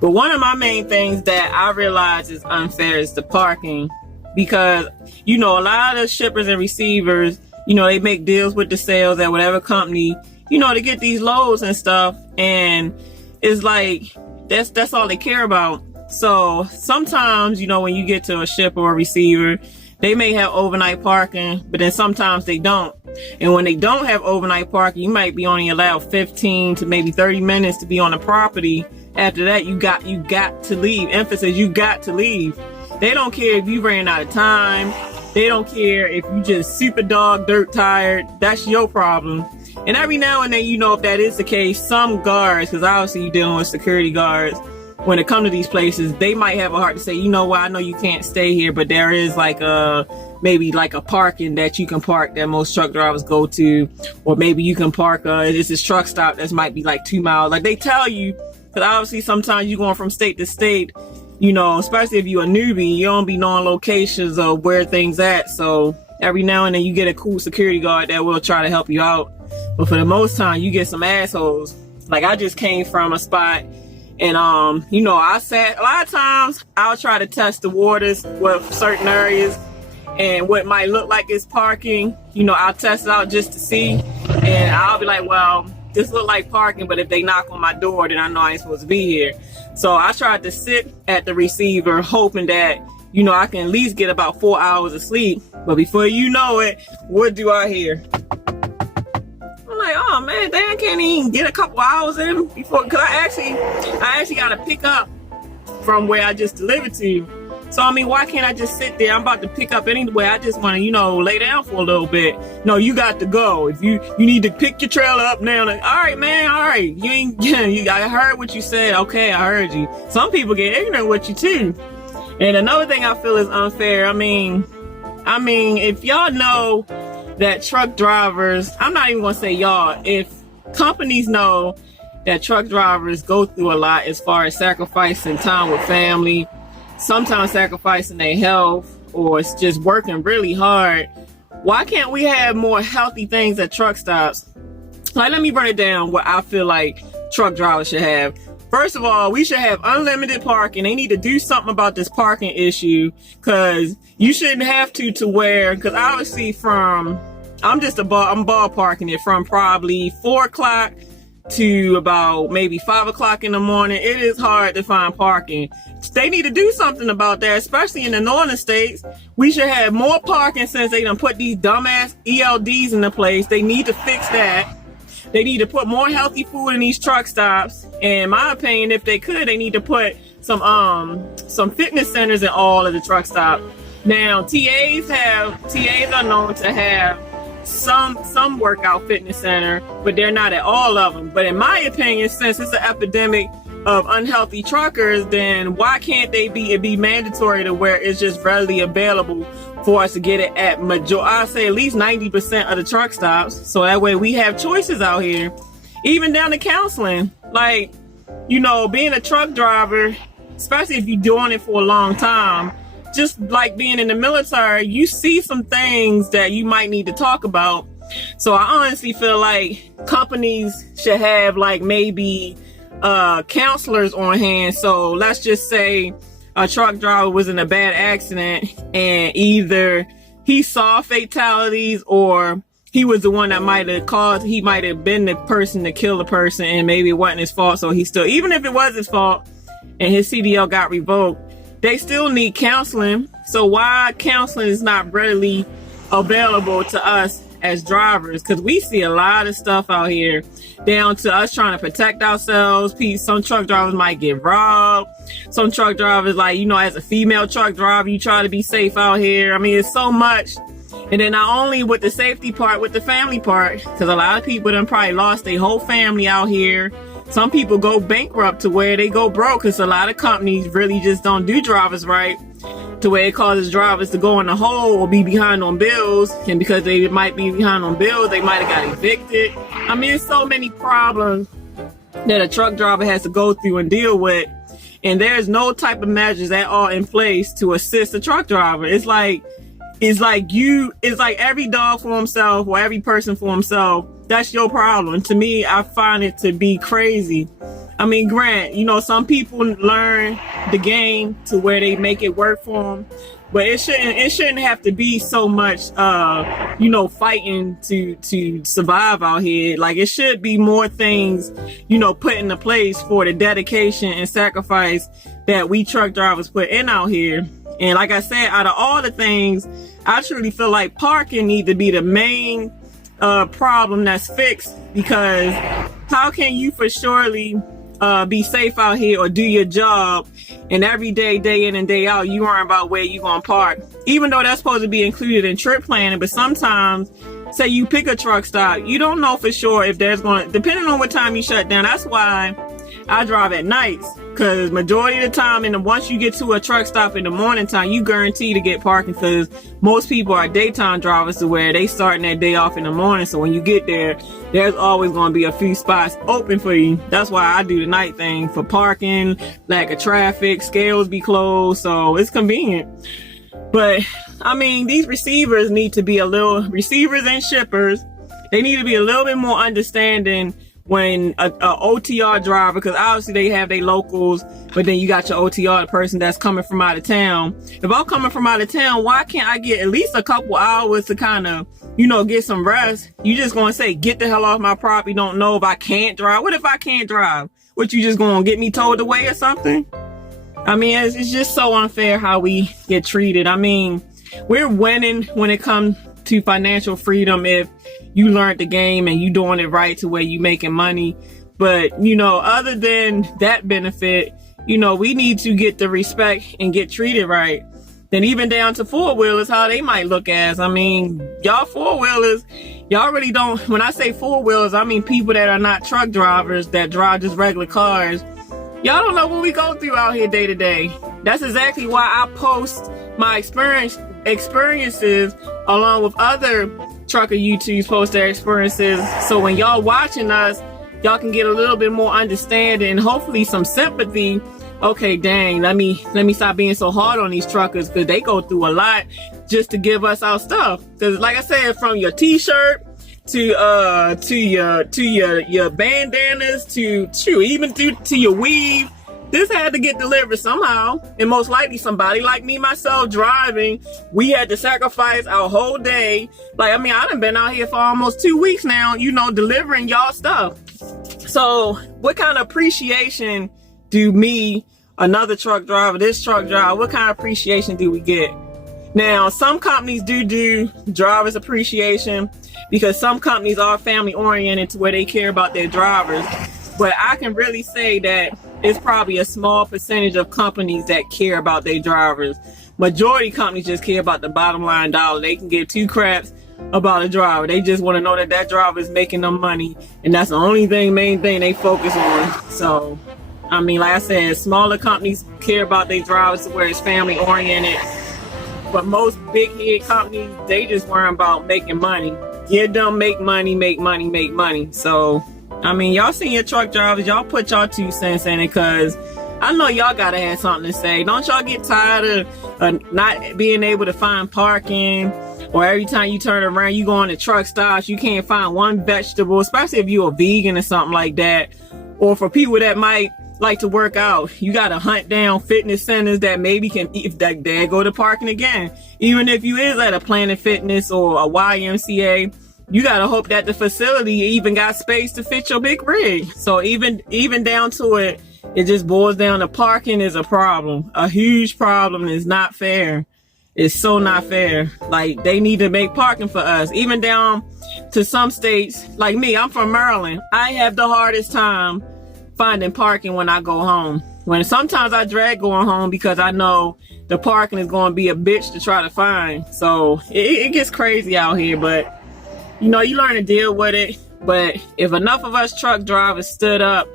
But one of my main things that I realize is unfair is the parking, because, a lot of shippers and receivers, they make deals with the sales at whatever company, to get these loads and stuff. And it's like, that's all they care about. So sometimes, when you get to a shipper or receiver, they may have overnight parking, but then sometimes they don't. And when they don't have overnight parking, you might be only allowed 15 to maybe 30 minutes to be on the property. After that, you got to leave. Emphasis, you got to leave. They don't care if you ran out of time. They don't care if you just super dog dirt tired. That's your problem. And every now and then, if that is the case, some guards, because obviously you're dealing with security guards, when it comes to these places, they might have a heart to say, you know what, I know you can't stay here, but there is maybe a parking that you can park that most truck drivers go to, or maybe you can park, it's this truck stop that might be 2 miles. Like they tell you, because obviously sometimes you're going from state to state, especially if you're a newbie, you don't be knowing locations of where things at. So every now and then you get a cool security guard that will try to help you out. But for the most time, you get some assholes. Like I just came from a spot, and I sat, a lot of times I'll try to test the waters with certain areas, and what might look like it's parking, I'll test it out just to see, and I'll be like, well, this look like parking, but if they knock on my door, then I know I ain't supposed to be here. So I tried to sit at the receiver hoping that, I can at least get about 4 hours of sleep. But before you know it, what do I hear? I'm like, oh man, I can't even get a couple hours in before, because I actually got to pick up from where I just delivered to. So I mean, why can't I just sit there? I'm about to pick up anyway. I just want to, lay down for a little bit. No, you got to go. If you need to pick your trailer up now. Like, all right, man. All right. I heard what you said. Okay, I heard you. Some people get ignorant with you too. And another thing I feel is unfair. I mean, if y'all know that truck drivers, I'm not even going to say y'all, if companies know that truck drivers go through a lot as far as sacrificing time with family, sometimes sacrificing their health, or it's just working really hard, why can't we have more healthy things at truck stops? Like, let me burn it down what I feel like truck drivers should have. First of all, we should have unlimited parking. They need to do something about this parking issue, because you shouldn't have to where, because obviously I'm ballparking it from probably 4 o'clock to about maybe 5 o'clock in the morning. It is hard to find parking. They need to do something about that, especially in the northern states. We should have more parking, since they done put these dumbass ELDs into place. They need to fix that. They need to put more healthy food in these truck stops. And in my opinion, if they could, they need to put some fitness centers in all of the truck stops. Now, TAs are known to have some workout fitness center, but they're not at all of them. But in my opinion, since it's an epidemic of unhealthy truckers, then why can't it be mandatory to where it's just readily available for us to get it at I'd say at least 90% of the truck stops, so that way we have choices out here, even down to counseling. Like, being a truck driver, especially if you're doing it for a long time, just like being in the military, you see some things that you might need to talk about. So I honestly feel like companies should have maybe counselors on hand. So let's just say a truck driver was in a bad accident, and either he saw fatalities, or he was the one that he might have been the person to kill the person, and maybe it wasn't his fault. So even if it was his fault and his CDL got revoked, they still need counseling. So why counseling is not readily available to us as drivers? Because we see a lot of stuff out here, down to us trying to protect ourselves. Some truck drivers might get robbed. Some truck drivers, as a female truck driver, you try to be safe out here. I mean, it's so much. And then not only with the safety part, with the family part, because a lot of people done probably lost their whole family out here. Some people go bankrupt to where they go broke, because a lot of companies really just don't do drivers right, to where it causes drivers to go in the hole or be behind on bills. And because they might be behind on bills, they might have got evicted. I mean, there's so many problems that a truck driver has to go through and deal with. And there's no type of measures at all in place to assist a truck driver. It's like every dog for himself, or every person for himself. That's your problem. To me, I find it to be crazy. I mean, Grant, some people learn the game to where they make it work for them, but it shouldn't have to be so much, fighting to survive out here. Like, it should be more things, put into place for the dedication and sacrifice that we truck drivers put in out here. And like I said, out of all the things, I truly feel like parking need to be the main problem that's fixed, because how can you for surely be safe out here or do your job, and every day in and day out, you worrying about where you gonna park, even though that's supposed to be included in trip planning. But sometimes, say you pick a truck stop, you don't know for sure if there's depending on what time you shut down. That's why I drive at nights, because majority of the time, and once you get to a truck stop in the morning time, you guarantee to get parking, because most people are daytime drivers to where they starting their day off in the morning. So when you get there, there's always going to be a few spots open for you. That's why I do the night thing for parking, lack of traffic, scales be closed, so it's convenient. But I mean, these receivers and shippers, they need to be a little bit more understanding when a OTR driver, because obviously they have their locals, but then you got your OTR, the person that's coming from out of town. If I'm coming from out of town, why can't I get at least a couple hours to kind of, get some rest? You just gonna say, get the hell off my property, don't know if I can't drive. What if I can't drive? What, you just gonna get me towed away or something? I mean, it's just so unfair how we get treated. I mean, we're winning when it comes to financial freedom if you learned the game and you doing it right to where you making money. But, other than that benefit, we need to get the respect and get treated right. Then even down to four-wheelers, how they might look as. I mean, y'all four-wheelers, y'all really don't, when I say four-wheelers, I mean people that are not truck drivers, that drive just regular cars. Y'all don't know what we go through out here day to day. That's exactly why I post my experiences along with other trucker YouTubes post their experiences. So when y'all watching us, y'all can get a little bit more understanding and hopefully some sympathy. Okay, dang, let me stop being so hard on these truckers, because they go through a lot just to give us our stuff. Because like I said, from your t-shirt to your bandanas to your weave, this had to get delivered somehow. And most likely somebody like me, myself, driving, we had to sacrifice our whole day. Like, I mean, I done been out here for almost 2 weeks now, delivering y'all stuff. So what kind of appreciation do me, another truck driver, this truck driver, what kind of appreciation do we get? Now, some companies do drivers appreciation, because some companies are family oriented to where they care about their drivers. But I can really say that it's probably a small percentage of companies that care about their drivers. Majority companies just care about the bottom line dollar. They can give two craps about a driver. They just want to know that driver is making them money, and that's the main thing they focus on. So, I mean, like I said, smaller companies care about their drivers to where it's family oriented. But most big head companies, they just worry about making money. Get them, make money. So, I mean, y'all seen your truck drivers, y'all put y'all 2 cents in it, because I know y'all gotta have something to say. Don't y'all get tired of not being able to find parking, or every time you turn around, you go on the truck stops, you can't find one vegetable, especially if you're a vegan or something like that. Or for people that might like to work out, you gotta hunt down fitness centers that maybe can, if that there go to parking again. Even if you is at a Planet Fitness or a YMCA, you gotta hope that the facility even got space to fit your big rig. So even down to it just boils down to parking is a problem, a huge problem. It's not fair. It's so not fair. Like, they need to make parking for us. Even down to some states, like me, I'm from Maryland. I have the hardest time finding parking when I go home. When sometimes I dread going home because I know the parking is going to be a bitch to try to find. So it gets crazy out here, but you learn to deal with it. But if enough of us truck drivers stood up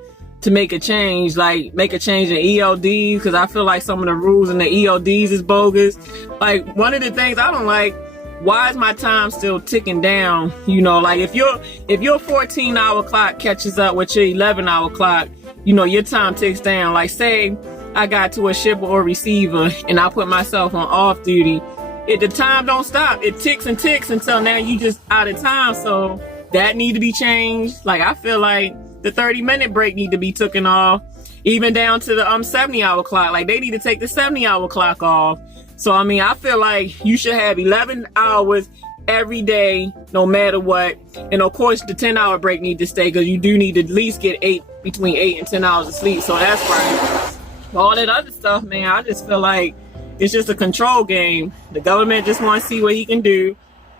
to make a change, like make a change in ELDs, because I feel like some of the rules in the ELDs is bogus. Like, one of the things I don't like, why is my time still ticking down? Like if your 14-hour clock catches up with your 11-hour clock, your time ticks down. Like, say I got to a shipper or receiver and I put myself on off duty, the time don't stop. It ticks and ticks until now you just out of time. So that need to be changed. Like, I feel like the 30-minute break need to be taken off, even down to the 70-hour clock. Like, they need to take the 70-hour clock off. So, I mean, I feel like you should have 11 hours every day, no matter what. And of course, the 10-hour break need to stay, because you do need to at least get between 8 and 10 hours of sleep. So that's right. All that other stuff, man, I just feel like it's just a control game. The government just want to see what he can do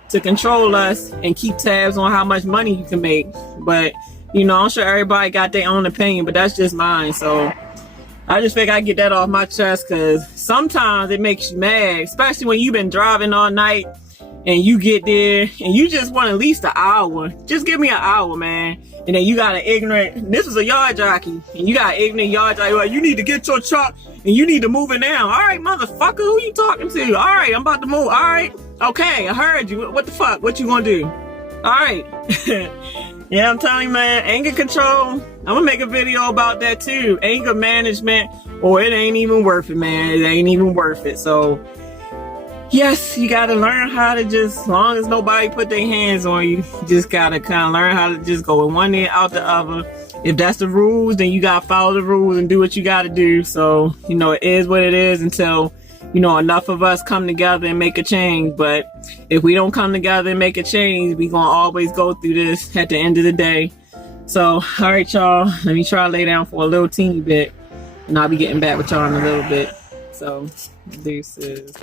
to control us and keep tabs on how much money you can make. But, you know, I'm sure everybody got their own opinion, but that's just mine. So I just figured I'd get that off my chest, because sometimes it makes you mad, especially when you've been driving all night and you get there and you just want at least an hour. Just give me an hour, man. And then you got an ignorant, this is a yard jockey, and you got an ignorant yard jockey, like, you need to get your truck and you need to move it now. All right, motherfucker, who you talking to? All right, I'm about to move. All right, okay, I heard you. What the fuck? What you gonna do? All right. Yeah, I'm telling you, man, anger control, I'm gonna make a video about that too. Anger management, or it ain't even worth it, man. It ain't even worth it. So yes, you gotta learn how to just, as long as nobody put their hands on you, just gotta kind of learn how to just go in one ear out the other. If that's the rules, then you gotta follow the rules and do what you gotta do. So, you know, it is what it is until, you know, enough of us come together and make a change. But if we don't come together and make a change, we gonna always go through this at the end of the day. So, all right, y'all, let me try to lay down for a little teeny bit, and I'll be getting back with y'all in a little bit. So, deuces.